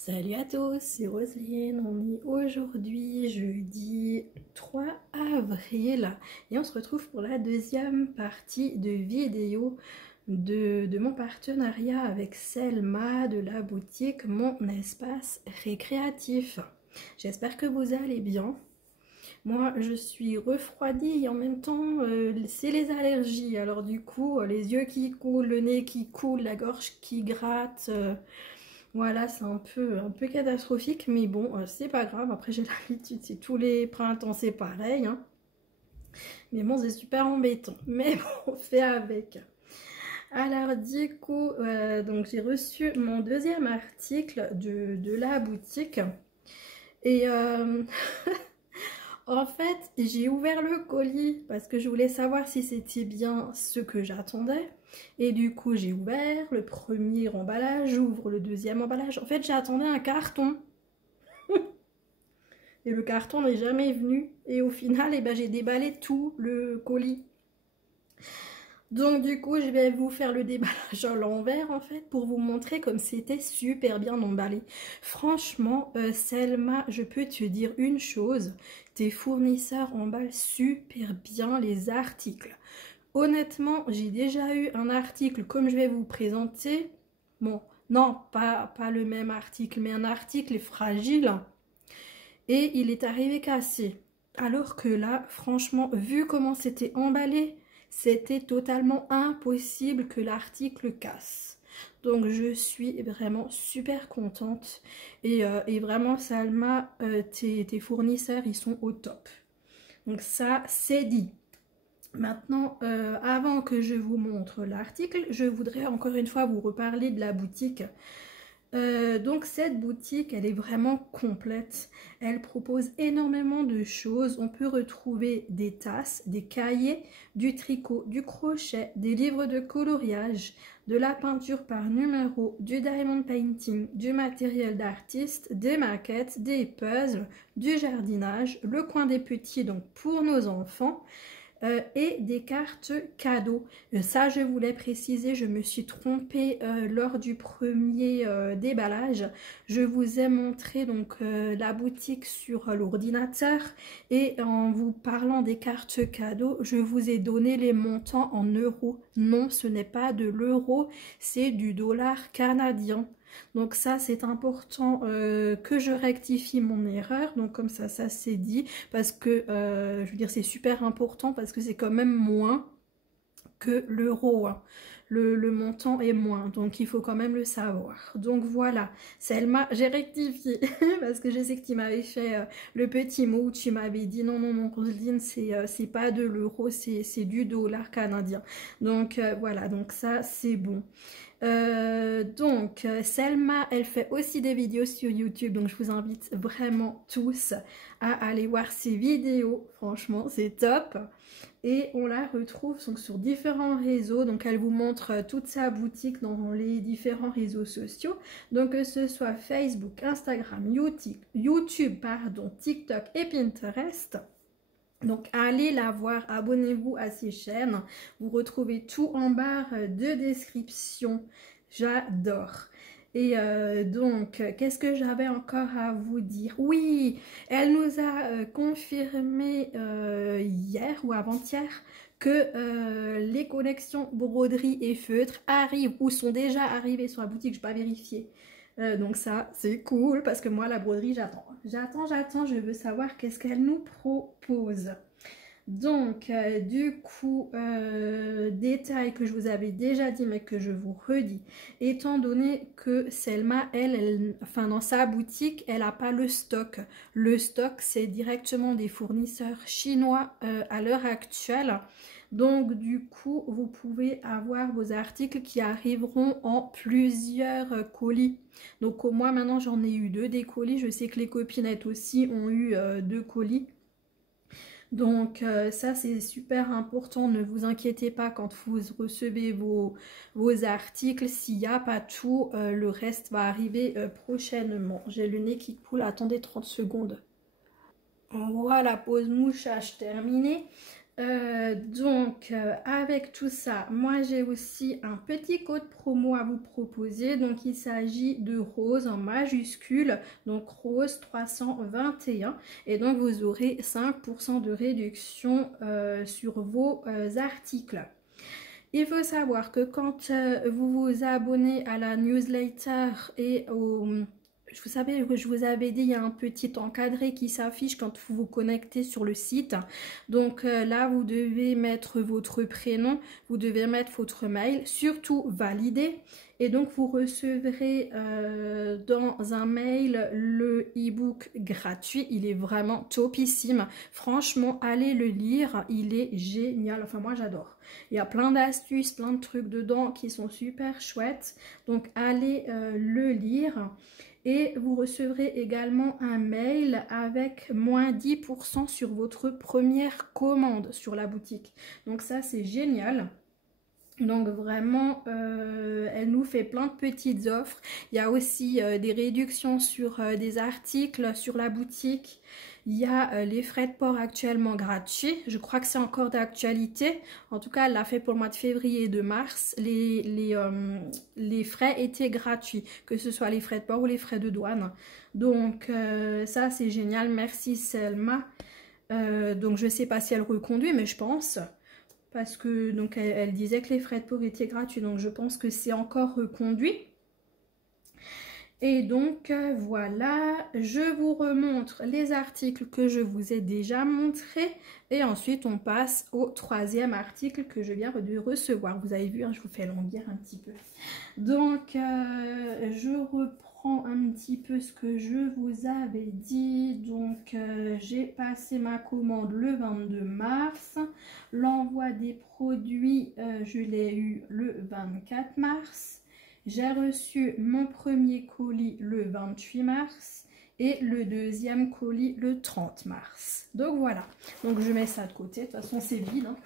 Salut à tous, c'est Roselyne. On est aujourd'hui jeudi 3 avril et on se retrouve pour la deuxième partie de vidéo de mon partenariat avec Selma de la boutique Mon Espace Récréatif. J'espère que vous allez bien. Moi, je suis refroidie et en même temps, c'est les allergies. Alors du coup, les yeux qui coulent, le nez qui coule, la gorge qui gratte. Voilà, c'est un peu catastrophique, mais bon, c'est pas grave. Après, j'ai l'habitude, c'est tous les printemps, c'est pareil, hein. Mais bon, c'est super embêtant. Mais bon, on fait avec. Alors, du coup, donc j'ai reçu mon deuxième article de la boutique. Et en fait, j'ai ouvert le colis parce que je voulais savoir si c'était bien ce que j'attendais. Et du coup, j'ai ouvert le premier emballage, j'ouvre le deuxième emballage. En fait, j'attendais un carton. Et le carton n'est jamais venu. Et au final, eh ben, j'ai déballé tout le colis. Donc du coup, je vais vous faire le déballage à l'envers en fait pour vous montrer comme c'était super bien emballé. Franchement, Selma, je peux te dire une chose, tes fournisseurs emballent super bien les articles. Honnêtement, j'ai déjà eu un article comme je vais vous présenter. Bon, non, pas le même article, mais un article fragile. Et il est arrivé cassé. Alors que là, franchement, vu comment c'était emballé, c'était totalement impossible que l'article casse. Donc je suis vraiment super contente. Et vraiment, Salma, tes fournisseurs, ils sont au top. Donc ça, c'est dit. Maintenant, avant que je vous montre l'article, je voudrais encore une fois vous reparler de la boutique. Donc cette boutique, elle est vraiment complète. Elle propose énormément de choses. On peut retrouver des tasses, des cahiers, du tricot, du crochet, des livres de coloriage, de la peinture par numéro, du diamond painting, du matériel d'artiste, des maquettes, des puzzles, du jardinage, le coin des petits donc pour nos enfants. Et des cartes cadeaux. Ça, je voulais préciser, je me suis trompée lors du premier déballage. Je vous ai montré donc la boutique sur l'ordinateur et en vous parlant des cartes cadeaux, je vous ai donné les montants en euros. Non, ce n'est pas de l'euro, c'est du dollar canadien. Donc ça, c'est important que je rectifie mon erreur. Donc comme ça c'est dit. Parce que, je veux dire, c'est super important parce que c'est quand même moins que l'euro. Hein. Le montant est moins, donc il faut quand même le savoir. Donc voilà, Selma, j'ai rectifié parce que je sais que tu m'avais fait le petit mot où tu m'avais dit non, non, non, Roselyne, c'est pas de l'euro, c'est du dollar canadien. Donc voilà, donc ça c'est bon. Selma, elle fait aussi des vidéos sur YouTube, donc je vous invite vraiment tous à aller voir ses vidéos, franchement c'est top. Et on la retrouve donc, sur différents réseaux, donc elle vous montre toute sa boutique dans les différents réseaux sociaux, donc que ce soit Facebook, Instagram, YouTube, pardon, TikTok et Pinterest. Donc allez la voir, abonnez-vous à ses chaînes, vous retrouvez tout en barre de description, j'adore. Et donc, qu'est-ce que j'avais encore à vous dire? Oui, elle nous a confirmé hier ou avant-hier que les collections broderie et feutre arrivent ou sont déjà arrivées sur la boutique, je n'ai pas vérifié. Donc ça, c'est cool parce que moi, la broderie, j'attends. J'attends, je veux savoir qu'est-ce qu'elle nous propose. Donc, du coup, détail que je vous avais déjà dit, mais que je vous redis. Étant donné que Selma, enfin, dans sa boutique, elle n'a pas le stock. Le stock, c'est directement des fournisseurs chinois à l'heure actuelle. Donc du coup, vous pouvez avoir vos articles qui arriveront en plusieurs colis. Donc moi maintenant j'en ai eu 2 des colis. Je sais que les copinettes aussi ont eu 2 colis. Donc ça c'est super important, ne vous inquiétez pas quand vous recevez vos articles, s'il n'y a pas tout, le reste va arriver prochainement. J'ai le nez qui coule, attendez 30 secondes. Voilà, pause mouchage terminée. Avec tout ça, moi j'ai aussi un petit code promo à vous proposer. Donc il s'agit de Rose en majuscule, donc Rose 321. Et donc vous aurez 5% de réduction sur vos articles. Il faut savoir que quand vous vous abonnez à la newsletter et au... Vous savez, je vous avais dit, il y a un petit encadré qui s'affiche quand vous vous connectez sur le site. Donc là, vous devez mettre votre prénom, vous devez mettre votre mail, surtout valider. Et donc, vous recevrez dans un mail le e-book gratuit. Il est vraiment topissime. Franchement, allez le lire. Il est génial. Enfin, moi, j'adore. Il y a plein d'astuces, plein de trucs dedans qui sont super chouettes. Donc, allez le lire. Et vous recevrez également un mail avec moins 10% sur votre première commande sur la boutique. Donc ça, c'est génial. Donc vraiment, elle nous fait plein de petites offres. Il y a aussi des réductions sur des articles sur la boutique. Il y a les frais de port actuellement gratuits. Je crois que c'est encore d'actualité. En tout cas, elle l'a fait pour le mois de février et de mars. Les frais étaient gratuits, que ce soit les frais de port ou les frais de douane. Donc ça, c'est génial. Merci Selma. Donc je ne sais pas si elle reconduit, mais je pense. Parce que donc elle disait que les frais de port étaient gratuits. Donc je pense que c'est encore reconduit. Et donc voilà, je vous remontre les articles que je vous ai déjà montrés. Et ensuite on passe au troisième article que je viens de recevoir. Vous avez vu, hein, je vous fais languir un petit peu. Donc je reprends un petit peu ce que je vous avais dit. Donc j'ai passé ma commande le 22 mars. L'envoi des produits, je l'ai eu le 24 mars. J'ai reçu mon premier colis le 28 mars et le deuxième colis le 30 mars. Donc voilà, donc je mets ça de côté, de toute façon c'est vide. Hein.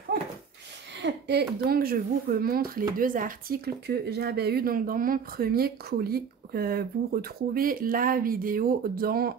Et donc je vous remontre les deux articles que j'avais eu donc dans mon premier colis. Vous retrouvez la vidéo dans...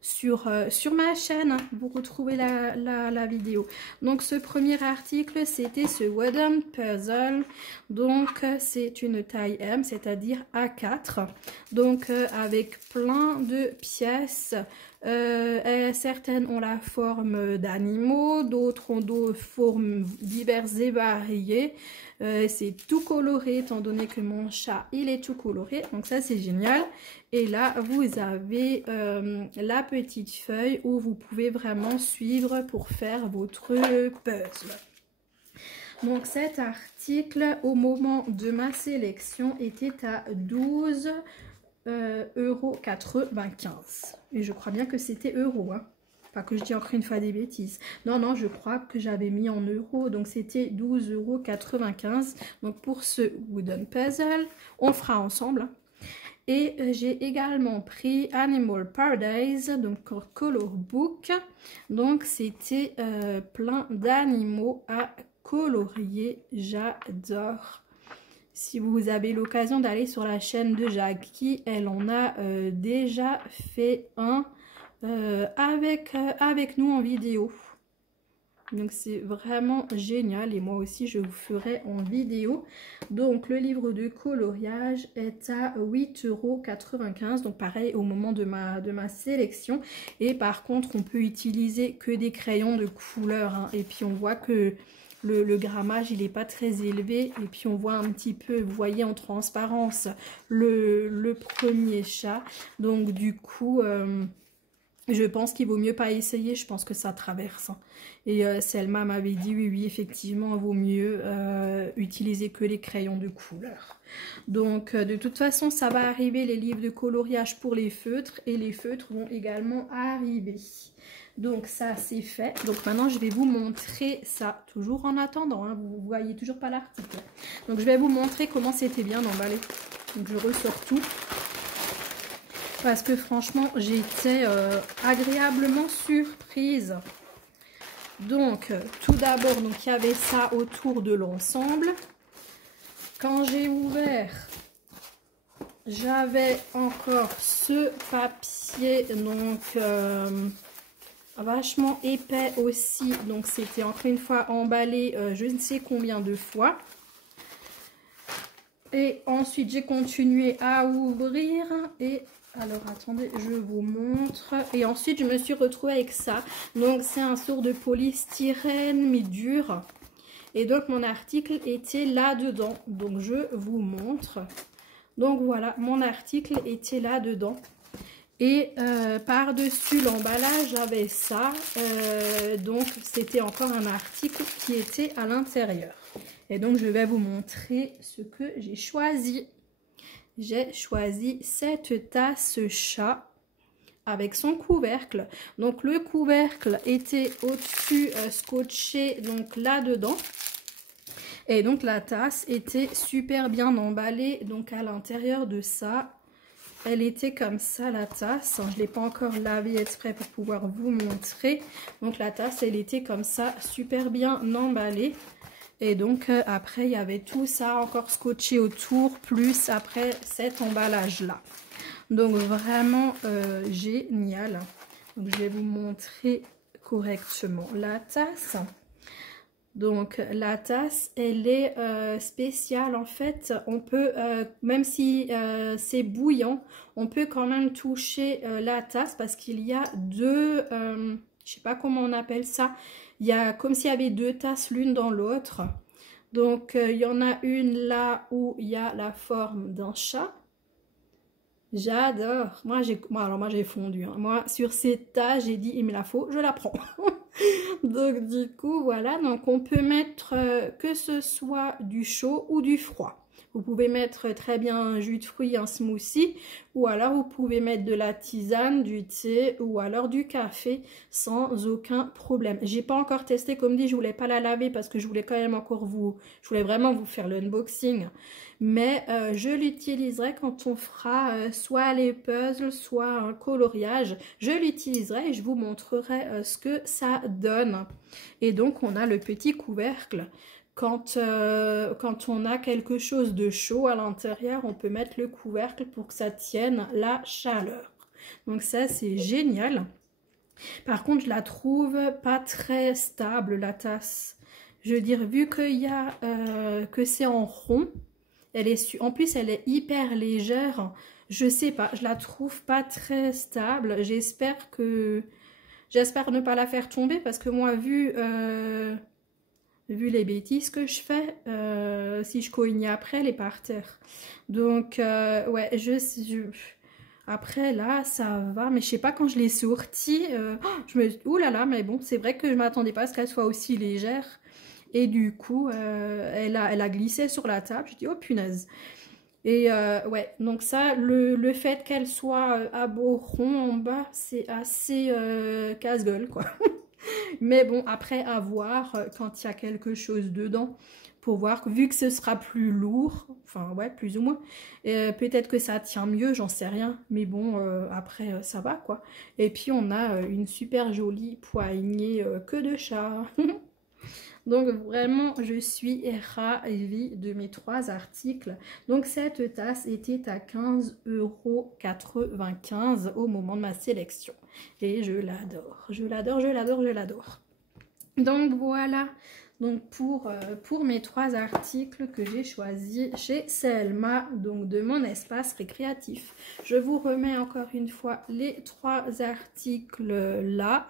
sur ma chaîne, vous retrouvez la vidéo. Donc ce premier article, c'était ce Wooden Puzzle. Donc c'est une taille M, c'est-à-dire A4. Donc avec plein de pièces. Certaines ont la forme d'animaux, d'autres ont des formes diverses et variées. C'est tout coloré étant donné que mon chat il est tout coloré, donc ça c'est génial. Et là vous avez la petite feuille où vous pouvez vraiment suivre pour faire votre puzzle. Donc cet article au moment de ma sélection était à 12,95 €. Et je crois bien que c'était euros, hein. Pas que je dis encore une fois des bêtises. Non, non, je crois que j'avais mis en euros. Donc, c'était 12,95 €. Donc, pour ce Wooden Puzzle, on le fera ensemble. Hein. Et j'ai également pris Animal Paradise, donc Color Book. Donc, c'était plein d'animaux à colorier. J'adore. Si vous avez l'occasion d'aller sur la chaîne de Jackie, elle en a déjà fait un avec nous en vidéo. Donc c'est vraiment génial et moi aussi je vous ferai en vidéo. Donc le livre de coloriage est à 8,95 €. Donc pareil au moment de ma sélection. Et par contre on peut utiliser que des crayons de couleur. Hein. Et puis on voit que... Le grammage, il n'est pas très élevé. Et puis, on voit un petit peu, vous voyez, en transparence, le premier chat. Donc, du coup, je pense qu'il vaut mieux pas essayer. Je pense que ça traverse. Hein. Et Selma m'avait dit, oui, oui, effectivement, il vaut mieux utiliser que les crayons de couleur. Donc, de toute façon, ça va arriver, les livres de coloriage pour les feutres. Et les feutres vont également arriver. Donc ça c'est fait. Donc maintenant je vais vous montrer ça, toujours en attendant, hein, vous voyez toujours pas l'article. Donc je vais vous montrer comment c'était bien emballé. Donc je ressors tout. Parce que franchement j'étais agréablement surprise. Donc tout d'abord, donc il y avait ça autour de l'ensemble. Quand j'ai ouvert, j'avais encore ce papier, donc... vachement épais aussi. Donc c'était encore une fois emballé je ne sais combien de fois. Et ensuite j'ai continué à ouvrir et alors attendez, je vous montre. Et ensuite je me suis retrouvée avec ça. Donc c'est un sort de polystyrène mais dur. Et donc mon article était là-dedans. Donc je vous montre. Donc voilà, mon article était là-dedans. Et par-dessus l'emballage, j'avais ça. Donc c'était encore un article qui était à l'intérieur. Et donc je vais vous montrer ce que j'ai choisi. J'ai choisi cette tasse chat avec son couvercle. Donc le couvercle était au-dessus scotché donc là-dedans. Et donc la tasse était super bien emballée. Donc à l'intérieur de ça, elle était comme ça la tasse. Je ne l'ai pas encore lavée exprès pour pouvoir vous montrer. Donc la tasse, elle était comme ça, super bien emballée. Et donc après, il y avait tout ça encore scotché autour, plus après cet emballage-là. Donc vraiment génial. Donc je vais vous montrer correctement la tasse. Donc la tasse, elle est spéciale en fait. On peut, même si c'est bouillant, on peut quand même toucher la tasse parce qu'il y a deux, je sais pas comment on appelle ça. Il y a comme s'il y avait deux tasses l'une dans l'autre. Donc il y en a une là où il y a la forme d'un chat. J'adore. Moi j'ai fondu. Hein. Moi sur cette tasse, j'ai dit il me la faut, je la prends. Donc du coup voilà, donc on peut mettre que ce soit du chaud ou du froid. Vous pouvez mettre très bien un jus de fruits, un smoothie, ou alors vous pouvez mettre de la tisane, du thé ou alors du café sans aucun problème. J'ai pas encore testé, comme dit, je voulais pas la laver parce que je voulais quand même encore je voulais vraiment vous faire l'unboxing. Mais je l'utiliserai quand on fera soit les puzzles, soit un coloriage. Je l'utiliserai et je vous montrerai ce que ça donne. Et donc on a le petit couvercle. Quand on a quelque chose de chaud à l'intérieur, on peut mettre le couvercle pour que ça tienne la chaleur. Donc ça, c'est génial. Par contre, je la trouve pas très stable, la tasse. Je veux dire, vu qu'il y a que c'est en rond, en plus, elle est hyper légère. Je sais pas, je la trouve pas très stable. J'espère ne pas la faire tomber parce que moi, vu les bêtises que je fais, si je cogne après, elle est par terre. Donc, ouais, après, là, ça va. Mais je sais pas, quand je l'ai sortie, ouh là là, mais bon, c'est vrai que je m'attendais pas à ce qu'elle soit aussi légère. Et du coup, elle a glissé sur la table. Je dis, oh punaise. Et ouais, donc ça, le fait qu'elle soit à beau rond en bas, c'est assez casse-gueule, quoi. Mais bon, après, à voir quand il y a quelque chose dedans, pour voir, vu que ce sera plus lourd, enfin ouais, plus ou moins, peut-être que ça tient mieux, j'en sais rien, mais bon, après, ça va, quoi. Et puis, on a une super jolie poignée que de chat. Donc vraiment, je suis ravie de mes 3 articles. Donc cette tasse était à 15,95 € au moment de ma sélection. Et je l'adore, je l'adore, je l'adore, je l'adore. Donc voilà, donc pour mes 3 articles que j'ai choisis chez Selma, donc de mon espace récréatif. Je vous remets encore une fois les 3 articles là.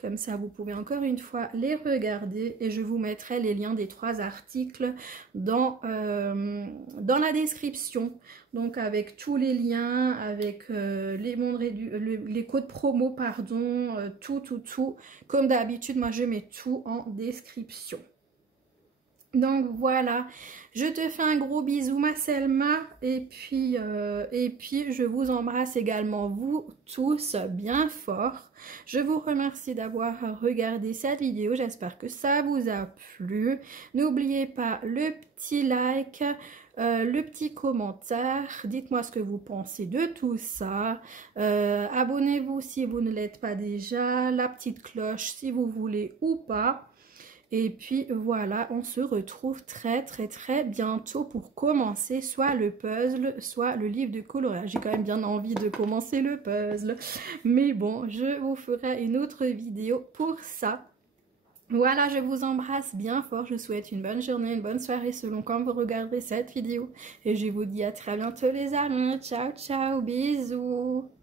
Comme ça, vous pouvez encore une fois les regarder et je vous mettrai les liens des 3 articles dans la description. Donc avec tous les liens, avec les codes promo, pardon, tout. Comme d'habitude, moi je mets tout en description. Donc voilà, je te fais un gros bisou ma Selma et puis je vous embrasse également vous tous bien fort. Je vous remercie d'avoir regardé cette vidéo, j'espère que ça vous a plu. N'oubliez pas le petit like, le petit commentaire, dites-moi ce que vous pensez de tout ça. Abonnez-vous si vous ne l'êtes pas déjà, la petite cloche si vous voulez ou pas. Et puis voilà, on se retrouve très bientôt pour commencer soit le puzzle, soit le livre de coloriage. J'ai quand même bien envie de commencer le puzzle. Mais bon, je vous ferai une autre vidéo pour ça. Voilà, je vous embrasse bien fort. Je vous souhaite une bonne journée, une bonne soirée selon quand vous regarderez cette vidéo. Et je vous dis à très bientôt les amis. Ciao, ciao, bisous.